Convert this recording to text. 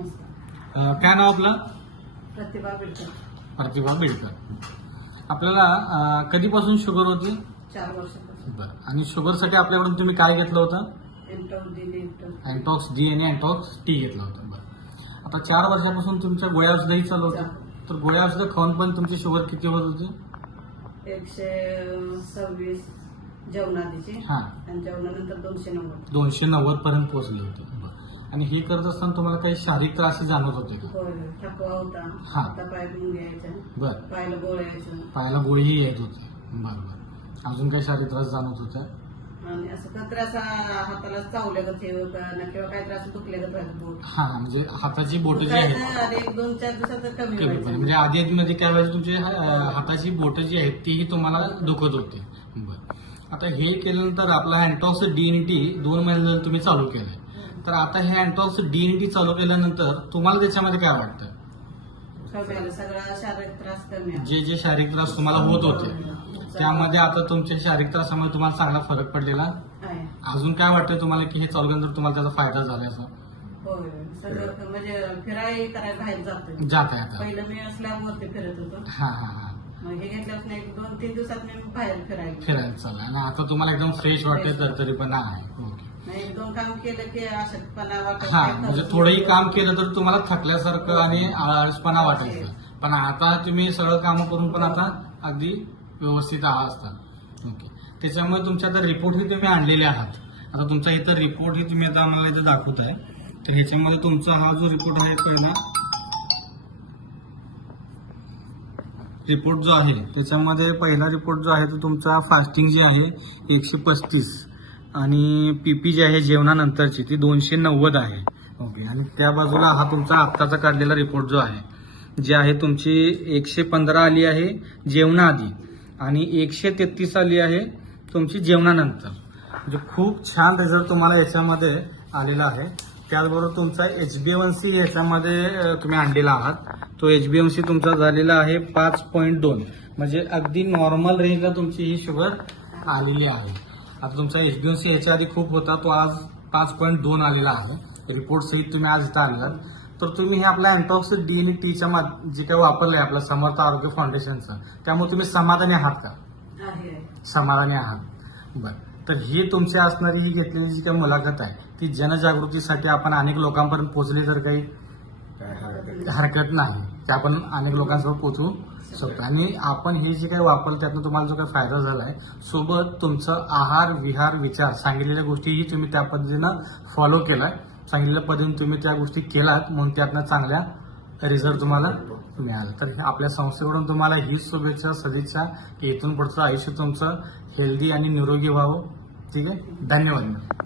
नमस्कार. काय नाव आपलं? प्रतिभा बिडकर. प्रतिभा बिडकर. आपल्याला कधीपासून शुगर होती? 4 वर्षापासून. बरं. आणि शुगरसाठी आपल्याकडून तुम्ही काय घेतलं होतं? एंटॉक्स डी आणि एंटॉक्स टी घेतलं होतं. बरं. आता 4 वर्षापासून तुमच्या गोळ्या औषधही चालू होत्या. तर गोळ्या औषधं खाऊन पण तुमची शुगर किती होत होती? 126 जेवणाआधीची आणि जेवणानंतर 290. 290 पर्यंत पोहोचले होते. बरं. आणि हे करत असताना तुम्हाला काही शारीरिक त्रास जाणवत होते का? होय, थकवा होता. आता पाय मुंग्या यायच्या. बरं. पायाला गोळ्या यायच्या. पायाला गोळीही येत होती. बरं. अजून काही शारीरिक त्रास जाणवत होत्या? आणि असं त्रास हाताला चावल्यागत किंवा काय त्रास दुखल्यागत व्हायचं बोट. हा, म्हणजे हाताची बोट जी आहेत 1-2-4 दिवसात कमी कमी व्हायचं. म्हणजे आधी मध्ये काय व्हायचं, तुमची हाताची बोट जी आहेत तीही तुम्हाला दुखत होती. बरं. आता हे केल्यानंतर आपला अँटॉक्स डी 2 महिने झाले तुम्ही चालू केलंय. तर आता हे अँटॉक्स डी चालू केल्यानंतर तुम्हाला त्याच्यामध्ये काय वाटतं? सगळा शारीरिक त्रास कमी आहे. जे शारीरिक त्रास तुम्हाला होत होते त्यामध्ये आता तुमच्या शारीरिक त्रासामुळे तुम्हाला चांगला फरक पडलेला आहे. अजून काय वाटतंय तुम्हाला की हे चालू केल्यानंतर तुम्हाला त्याचा फायदा झाला असं? होय, सगळं म्हणजे फिरायला करायला बाहेर जातो. जात आहे आता? पहिलं मी स्लॅबवरती फिरत होतो. हा हा हा. मग हे घेतल्यापासून 1-2-3 दिवसात मी बाहेर फिरायला चालला आणि आता तुम्हाला एकदम फ्रेश वाटतंय, तरतरी पण आहे. ओके. 1-2 काम केलं की अशक्तपणा वाटत. हा, म्हणजे थोडंही काम केलं तर तुम्हाला थकल्यासारखं आणि आळसपणा वाटायचं. पण आता तुम्ही सगळं कामं करून पण आता अगदी व्यवस्थित असतात. ओके. त्याच्यामुळे तुमचे आता रिपोर्टही तुम्ही आणलेले आहात. आता तुमचा इथं रिपोर्टही तुम्ही आता आम्हाला इथं दाखवत आहे. तर ह्याच्यामध्ये तुमचा हा जो रिपोर्ट आहे पहिला रिपोर्ट जो आहे त्याच्यामध्ये पहिला रिपोर्ट जो आहे तो तुमचा फास्टिंग जी आहे 135 आणि पीपी जी आहे जेवणानंतरची ती 290 आहे. ओके. आणि त्या बाजूला हा तुमचा आत्ताचा काढलेला रिपोर्ट जो आहे जे आहे तुमची 115 आली आहे जेवणाआधी आणि 133 आली आहे तुमची जेवणानंतर. म्हणजे खूप छान रिझल्ट तुम्हाला याच्यामध्ये आलेला आहे. त्याचबरोबर तुमचा HbA1c याच्यामध्ये तुम्ही आणलेला आहात. तो HbA1c तुमचा झालेला आहे 5.2 म्हणजे अगदी नॉर्मल रेंजला तुमची ही शुगर आलेली आहे. आता तुमचा HbA1c याच्या आधी खूप होता, तो आज 5.2 आलेला आहे. रिपोर्ट सहित तुम्ही आज इथं आलेलात. तर तुम्ही हे आपल्या अँटॉक्स डी आणि टीच्या जे काही वापरलंय आपलं समर्थ आरोग्य फाउंडेशनचं, त्यामुळे तुम्ही समाधानी आहात का? समाधानी आहात. बरं. तर ही तुमची असणारी ही घेतलेली जी काही मुलाखत आहे ती जनजागृतीसाठी आपण अनेक लोकांपर्यंत पोहोचली तर काही हरकत नाही, की आपण अनेक लोकांसोबत पोहोचू शकतो. आणि आपण हे जे काही वापरलं त्यातून तुम्हाला जो काही फायदा झाला आहे, सोबत तुमचं आहार विहार विचार सांगितलेल्या गोष्टीही तुम्ही त्या पद्धतीनं फॉलो केलाय. सांगितलेल्या पद्धतीने तुम्ही त्या गोष्टी केलात म्हणून त्यातनं चांगल्या रिझल्ट तुम्हाला मिळाला. तर आपल्या संस्थेकडून तुम्हाला हीच शुभेच्छा सदिच्छा की इथून पुढचं आयुष्य तुमचं हेल्दी आणि निरोगी व्हावं. ठीक आहे. धन्यवाद.